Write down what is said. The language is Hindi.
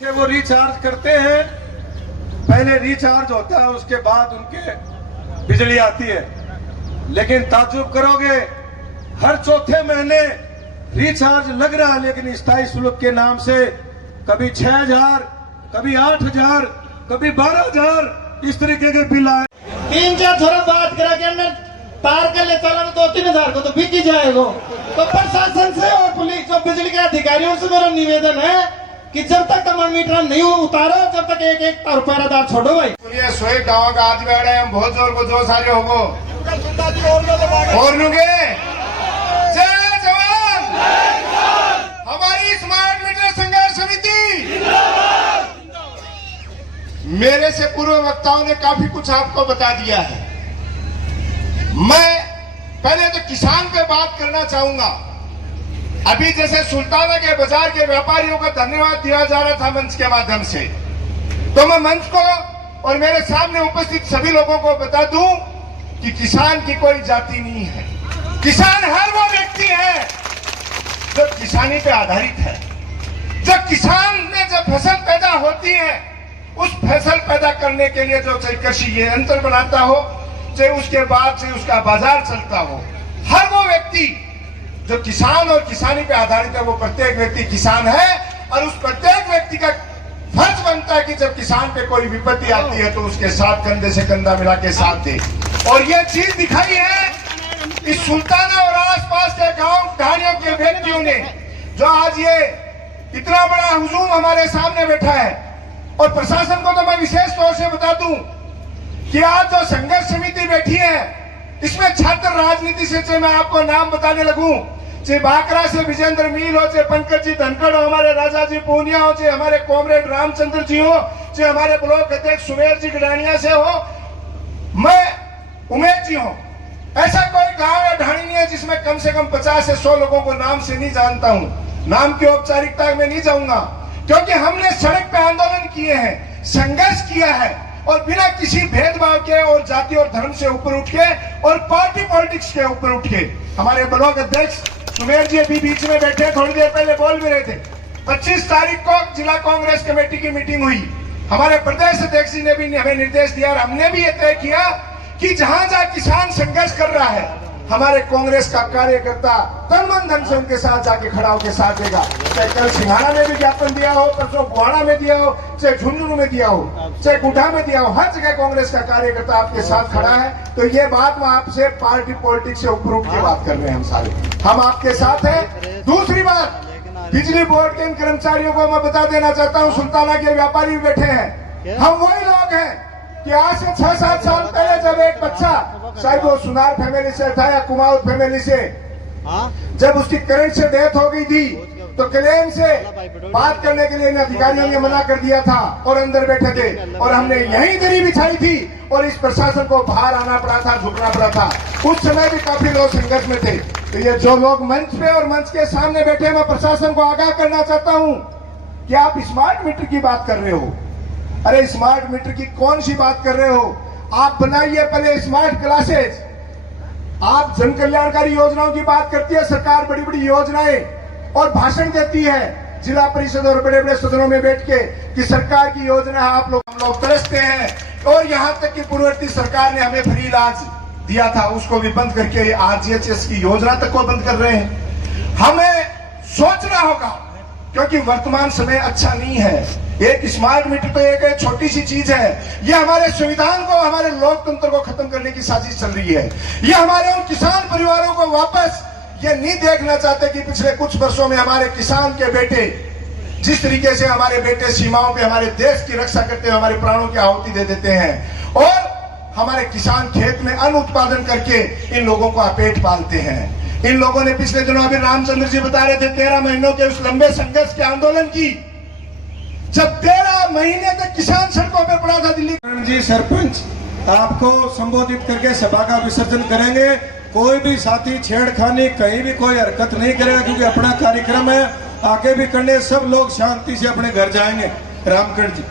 वो रिचार्ज करते हैं, पहले रिचार्ज होता है, उसके बाद उनके बिजली आती है। लेकिन ताज्जुब करोगे, हर चौथे महीने रिचार्ज लग रहा है, लेकिन स्थायी शुल्क के नाम से कभी 6,000, कभी 8,000, कभी 12,000 इस तरीके के बिल आए। 3-4 थोड़ा बात करा के मैं तार के ले चला तो 2-3 को तो बिक ही जाएगा। तो प्रशासन से और पुलिस जो बिजली के अधिकारियों से मेरा निवेदन है कि जब तक थर्मामीटर नहीं उतारो, जब तक एक पहरादार छोड़ो भाई। सुनिए, सोए गाँव का आज बैठे हम बहुत जोर को जोश आ रहे होगो और लूंगे। जय जवान, हमारी स्मार्ट मीटर संघर्ष समिति। मेरे से पूर्व वक्ताओं ने काफी कुछ आपको बता दिया है। मैं पहले तो किसान पे बात करना चाहूंगा। अभी जैसे सुल्ताना के बाजार के व्यापारियों को धन्यवाद दिया जा रहा था मंच के माध्यम से, तो मैं मंच को और मेरे सामने उपस्थित सभी लोगों को बता दूं कि किसान की कोई जाति नहीं है। किसान हर वो व्यक्ति है जो किसानी पे आधारित है। जब किसान में जब फसल पैदा होती है, उस फसल पैदा करने के लिए जो चाहे कृषि यंत्र बनाता हो, चाहे उसके बाद से उसका बाजार चलता हो, हर वो व्यक्ति जो किसान और किसानी पे आधारित है, वो प्रत्येक व्यक्ति किसान है। और उस प्रत्येक व्यक्ति का फर्ज बनता है कि जब किसान पे कोई विपत्ति आती है तो उसके साथ कंधे से कंधा मिला के साथ दे। और ये चीज दिखाई है इस सुल्ताना और आसपास के गांव ढाणियों के व्यक्तियों ने, जो आज ये इतना बड़ा हुजूम हमारे सामने बैठा है। और प्रशासन को तो मैं विशेष तौर से बता दूं कि आज जो संघर्ष समिति बैठी है, इसमें छात्र राजनीति से, चाहे मैं आपको नाम बताने लगूं, चाहे बाकरा से विजेंद्र मील हो, चाहे पंकज जी धनखड़ हो, हमारे राजा जी पूनिया हो, चाहे हमारे कॉमरेड रामचंद्र जी हो, चाहे हमारे ब्लॉक अध्यक्ष सुमेर जी गडानिया से हो, मैं उमेश जी हो, ऐसा कोई गांव या ढाणी नहीं है जिसमें कम से कम 50 से 100 लोगों को नाम से नहीं जानता हूं। नाम की औपचारिकता में नहीं जाऊंगा, क्योंकि हमने सड़क पे आंदोलन किए हैं, संघर्ष किया है, और बिना किसी भेदभाव के और जाति और धर्म से ऊपर उठ के और पार्टी पॉलिटिक्स के ऊपर उठ के। हमारे ब्लॉक अध्यक्ष सुमेर जी अभी बीच में बैठे, थोड़ी देर पहले बोल भी रहे थे। 25 तारीख को जिला कांग्रेस कमेटी की मीटिंग हुई। हमारे प्रदेश अध्यक्ष जी ने भी हमें निर्देश दिया और हमने भी ये तय किया कि जहां जहां किसान संघर्ष कर रहा है, हमारे कांग्रेस का कार्यकर्ता तन मन धन से उनके साथ जाके खड़ा होकर साथ देगा। चाहे कल सिंघाना में भी ज्ञापन दिया हो, परसों बुहाना में दिया हो, चाहे झुंझुनू में दिया हो, चाहे गुढ़ा में दिया हो, हर जगह कांग्रेस का कार्यकर्ता आपके साथ खड़ा है। तो ये बात मैं आपसे पार्टी पॉलिटिक्स से ऊपर उठ के बात कर रहे हैं। हम सारे हम आपके साथ हैं। दूसरी बात, बिजली बोर्ड के इन कर्मचारियों को मैं बता देना चाहता हूँ, सुल्ताना के व्यापारी बैठे हैं, हम वही लोग हैं कि आज से 6-7 साल पहले जब एक बच्चा, शायद वो सुनार फैमिली से था या कुमाऊं फैमिली से, जब उसकी करंट से डेथ हो गई थी, तो क्लेम से बात करने के लिए इन अधिकारियों ने मना कर दिया था और अंदर बैठे थे, और हमने यही दरी बिछाई थी और इस प्रशासन को बाहर आना पड़ा था, झुकना पड़ा था। उस समय भी काफी लोग संघर्ष में थे। तो ये जो लोग मंच पे और मंच के सामने बैठे, मैं प्रशासन को आगाह करना चाहता हूँ कि आप स्मार्ट मीटर की बात कर रहे हो। अरे स्मार्ट मीटर की कौन सी बात कर रहे हो? आप बनाइए पहले स्मार्ट क्लासेस। आप जन कल्याणकारी योजनाओं की बात करती है सरकार, बड़ी बड़ी योजनाएं, और भाषण देती है जिला परिषद और बड़े बड़े सदनों में बैठ के कि सरकार की योजना है, हम लोग तरसते हैं। और यहां तक कि पूर्ववर्ती सरकार ने हमें फ्री इलाज दिया था, उसको भी बंद करके आरजीएचएस की योजना तक को बंद कर रहे हैं। हमें सोचना होगा, क्योंकि वर्तमान समय अच्छा नहीं है। एक स्मार्ट मीटर तो एक छोटी सी चीज है, ये हमारे संविधान को, हमारे लोकतंत्र को खत्म करने की साजिश चल रही है। ये हमारे उन किसान परिवारों को वापस ये नहीं देखना चाहते कि पिछले कुछ वर्षों में हमारे किसान के बेटे जिस तरीके से हमारे बेटे सीमाओं पे हमारे देश की रक्षा करते हुए हमारे प्राणों की आहुति दे देते हैं, और हमारे किसान खेत में अन्न उत्पादन करके इन लोगों को अपेट पालते हैं। इन लोगों ने पिछले दिनों अभी रामचंद्र जी बता रहे थे 13 महीनों के उस लंबे संघर्ष के आंदोलन की, जब 13 महीने तक किसान सड़कों पे पड़ा था। दिल्ली जी सरपंच आपको संबोधित करके सभा का विसर्जन करेंगे। कोई भी साथी छेड़खानी, कहीं भी कोई हरकत नहीं करेगा, क्योंकि अपना कार्यक्रम है, आगे भी करने, सब लोग शांति से अपने घर जाएंगे। रामगढ़ जी